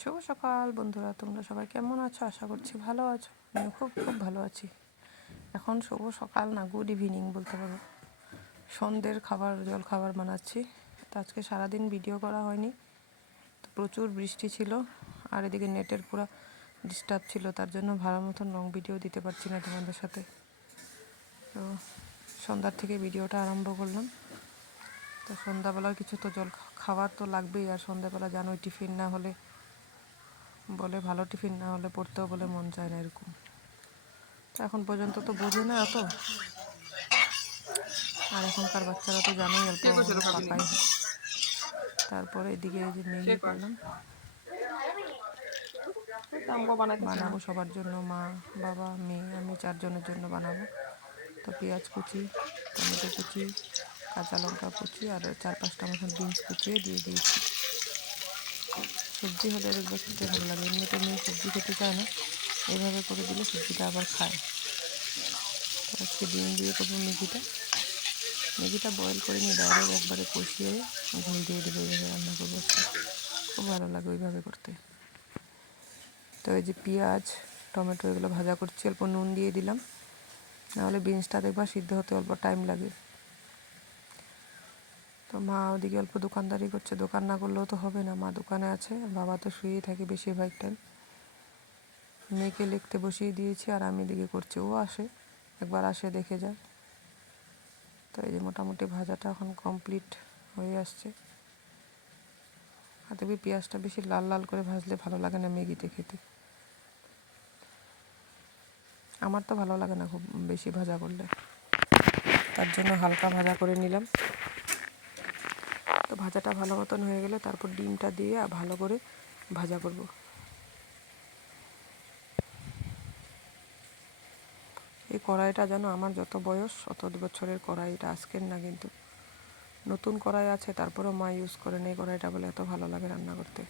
শুভ সকাল বন্ধুরা, তোমরা সবাই কেমন আছো? আশা করছি ভালো আছো। আমিও খুব খুব ভালো আছি। এখন শুভ সকাল না, গুড ইভিনিং বলতে পারো। সন্ধ্যের জল খাবার বানাচ্ছি। তো আজকে সারাদিন ভিডিও করা হয়নি, তো প্রচুর বৃষ্টি ছিল আর এদিকে নেটের পুরো ডিস্টার্ব ছিল, তার জন্য ভালো মতন লং ভিডিও দিতে পারছি না তোমাদের সাথে। তো সন্ধ্যার থেকে ভিডিওটা আরম্ভ করলাম। তো সন্ধ্যাবেলার কিছু তো জল খাবার তো লাগবেই, আর সন্ধ্যাবেলা জানোই টিফিন না হলে ভালো টিফিন না হলে পড়তেও বলে মন চায় না, এরকম। তো এখন পর্যন্ত তো বোঝে না অত, আর এখনকার বাচ্চারা তো জানোই অল্প পাকাই হয়। তারপরে এদিকে এই যে ম্যাগি করলাম, বানাবো সবার জন্য, মা বাবা মেয়ে আমি 4 জনের জন্য বানাবো। তো পেঁয়াজ কুচি, টমেটো কুচি, কাঁচা লঙ্কা কুচি আর 4-5টা মতন বিনস কুচিয়ে দিয়ে দিয়েছি। সবজি হলে দেখবে খেতে ভালো লাগে, এমনিতে মেয়ে সবজি খেতে চায় না, এইভাবে করে দিলে সবজিটা আবার খায়। তো আজকে ডিম দিয়ে করবো ম্যাগিটা বয়েল করে নিয়ে ডাইরেক্ট একবারে কষিয়ে ঝোল দিয়ে দেবো, এইভাবে রান্না করবো আজকে। খুব ভালো লাগে ওইভাবে করতে। তো এই যে পেঁয়াজ টমেটো এগুলো ভাজা করছি, অল্প নুন দিয়ে দিলাম, নাহলে বিনসটা দেখবা সিদ্ধ হতে অল্প টাইম লাগে। তো মা ওদিকে অল্প দোকানদারি করছে, দোকান না করলেও তো হবে না, মা দোকানে আছে, বাবা তো শুয়েই থাকে বেশিরভাগ টাইম। মেয়েকে লিখতে বসিয়ে দিয়েছি আর আমি এদিকে করছি, ও একবার আসে দেখে যায়। তো এই যে মোটামুটি ভাজাটা এখন কমপ্লিট হয়ে আসছে। আর দেখবি পেঁয়াজটা বেশি লাল লাল করে ভাজলে ভালো লাগে না ম্যাগিতে খেতে, আমার তো ভালো লাগে না খুব বেশি ভাজা করলে, তার জন্য হালকা ভাজা করে নিলাম। তো ভাজাটা ভালো মতন হয়ে গেলে তারপর ডিমটা দিয়ে ভালো করে ভাজা করব। এই কড়াইটা যেন আমার যত বয়স অত বছরের কড়াইটা, আজকের না কিন্তু, নতুন কড়াই আছে তারপরেও মা ইউজ করেন এই কড়াইটা বলে এত ভালো লাগে রান্না করতে।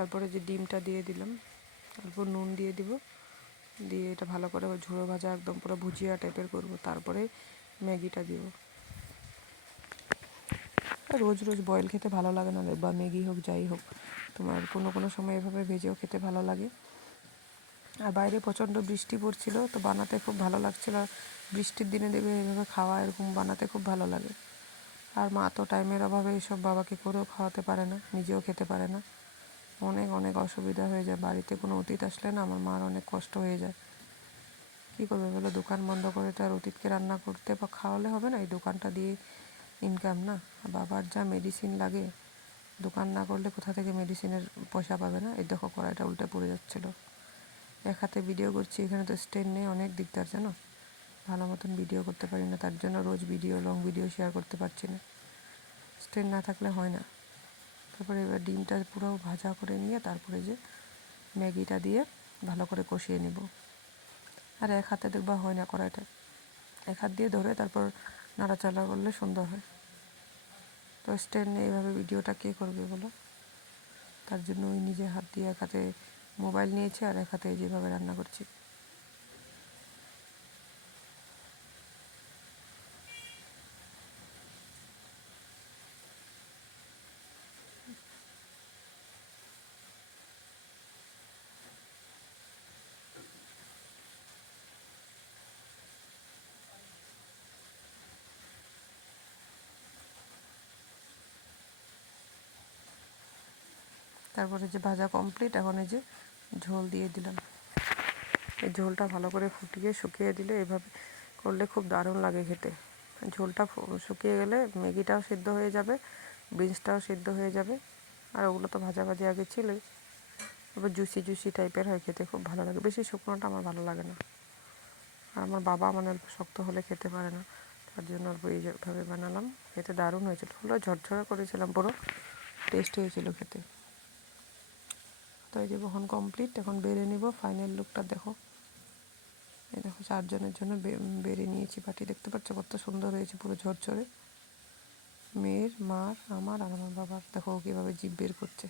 তারপরে যে ডিমটা দিয়ে দিলাম, অল্প নুন দিয়ে দিব, দিয়ে এটা ভালো করে ঝুড়ো ভাজা একদম পুরো ভুজিয়া টাইপের করব। তারপরে ম্যাগিটা দিব। রোজ রোজ বয়েল খেতে ভালো লাগে না, বা ম্যাগি হোক যাই হোক, তোমার কোনো কোনো সময় এভাবে ভেজেও খেতে ভালো লাগে। আর বাইরে প্রচণ্ড বৃষ্টি পড়ছিল, তো বানাতে খুব ভালো লাগছিল। বৃষ্টির দিনে দেবে এভাবে খাওয়া, এরকম বানাতে খুব ভালো লাগে। আর মা তো টাইমের অভাবে এইসব বাবাকে করেও খাওয়াতে পারে না, নিজেও খেতে পারে না, অনেক অনেক অসুবিধা হয়ে যায়। বাড়িতে কোনো অতিথি আসলে না আমার মার অনেক কষ্ট হয়ে যায়। কী করবে বলো, দোকান বন্ধ করে তো আর অতিথিকে রান্না করতে বা খাওয়ালে হবে না, এই দোকানটা দিয়ে ইনকাম না। বাবার যা মেডিসিন লাগে, দোকান না করলে কোথা থেকে মেডিসিনের পয়সা পাবে না। এই দেখো কড়াইটা উল্টে পড়ে যাচ্ছিলো, এক হাতে ভিডিও করছি, এখানে তো স্ট্যান্ড নেই, অনেক দিকদার জানো, ভালো মতন ভিডিও করতে পারি না, তার জন্য রোজ লং ভিডিও শেয়ার করতে পারছি না, স্ট্যান্ড না থাকলে হয় না। তারপরে এবার ডিমটা পুরো ভাজা করে নিয়ে তারপরে যে ম্যাগিটা দিয়ে ভালো করে কষিয়ে নেব। আর এক হাতে দেখবা হয় না কড়াইটা, এক হাত দিয়ে ধরে তারপর নাড়াচাড়া করলে সুন্দর হয়। তো স্ট্যান্ড নিয়ে এইভাবে ভিডিওটা কে করবে বলো, তার জন্য ওই নিজে হাত দিয়ে এক হাতে মোবাইল নিয়েছি আর এক হাতে যেভাবে রান্না করছি। তারপরে যে ভাজা কমপ্লিট, এখন এই যে ঝোল দিয়ে দিলাম। এই ঝোলটা ভালো করে ফুটিয়ে শুকিয়ে দিলে, এভাবে করলে খুব দারুণ লাগে খেতে। ঝোলটা শুকিয়ে গেলে ম্যাগিটাও সিদ্ধ হয়ে যাবে, বিনসটাও সিদ্ধ হয়ে যাবে, আর ওগুলো তো ভাজা ভাজি আগে ছিলই। তারপর জুসি জুসি টাইপের হয়, খেতে খুব ভালো লাগে। বেশি শুকনোটা আমার ভালো লাগে না, আর আমার বাবা মানে অল্প শক্ত হলে খেতে পারে না, তার জন্য অল্প এইভাবে বানালাম। খেতে দারুণ হয়েছিল, হলো ঝরঝরে করেছিলাম, পুরো টেস্ট হয়েছিল খেতে। তো এই যে এখন কমপ্লিট, এখন বেড়ে নিব। ফাইনাল লুকটা দেখো, এই দেখো 4 জনের জন্য বেড়ে নিয়েছি বাটি, দেখতে পাচ্ছ কত সুন্দর হয়েছে, পুরো ঝরঝরে। মেয়ের, মার, আমার আর আমার বাবার। দেখো ও কীভাবে জিভ বের করছে।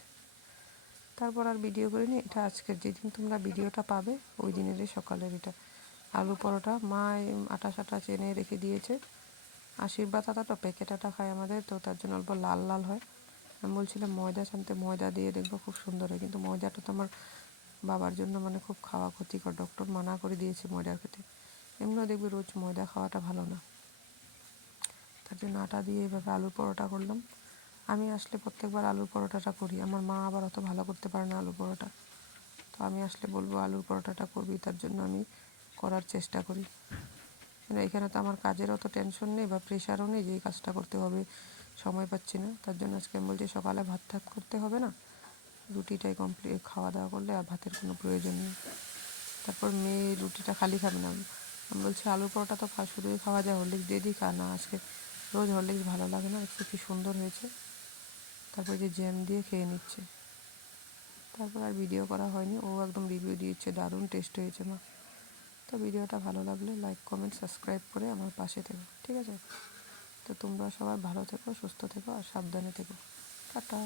তারপর আর ভিডিও করিনি। এটা আজকের, যেদিন তোমরা ভিডিওটা পাবে ওই দিনেরই সকালের এটা। আলু পরোটা মা আটা সাটা চেনে রেখে দিয়েছে। আশীর্বাদ আটা তো প্যাকেট আটা খায় আমাদের, তো তার জন্য অল্প লাল লাল হয়। আমি বলছিলাম ময়দা ছানতে, ময়দা দিয়ে দেখবো খুব সুন্দর হয়, কিন্তু ময়দাটা তো আমার বাবার জন্য মানে খুব খাওয়া ক্ষতিকর, ডক্টর মানা করে দিয়েছে ময়দা খেতে। এমনিও দেখবি রোজ ময়দা খাওয়াটা ভালো না। তার জন্য আটা দিয়ে এভাবে আলুর পরোটা করলাম। আমি আসলে প্রত্যেকবার আলুর পরোটাটা করি, আমার মা আবার অত ভালো করতে পারে না আলুর পরোটা। তো আমি আসলে বলবো আলুর পরোটাটা করবি, তার জন্য আমি করার চেষ্টা করি। মানে এখানে তো আমার কাজের অত টেনশন নেই বা প্রেশারও নেই যে এই কাজটা করতে হবে, সময় পাচ্ছি না। তার জন্য আজকে আমি বলছি সকালে ভাত টাত করতে হবে না, রুটিটাই কমপ্লিট, খাওয়া দাওয়া করলে আর ভাতের কোনো প্রয়োজন নেই। তারপর মেয়ে রুটিটা খালি খাবে না, আমি বলছি আলুর পরোটা তো শুধুই খাওয়া যায়, হরলিক্স দিয়ে দিই খা। না, আজকে রোজ হরলিক্স ভালো লাগে না, একটু কি সুন্দর হয়েছে। তারপর যে জ্যাম দিয়ে খেয়ে নিচ্ছে। তারপর আর ভিডিও করা হয়নি, ও একদম রিভিউ দিচ্ছে দারুণ টেস্ট হয়েছে মা। তো ভিডিওটা ভালো লাগলে লাইক কমেন্ট সাবস্ক্রাইব করে আমার পাশে থেকো, ঠিক আছে? তো তোমরা সবাই ভালো থেকো, সুস্থ থেকো আর সাবধানে থেকো। টাটা।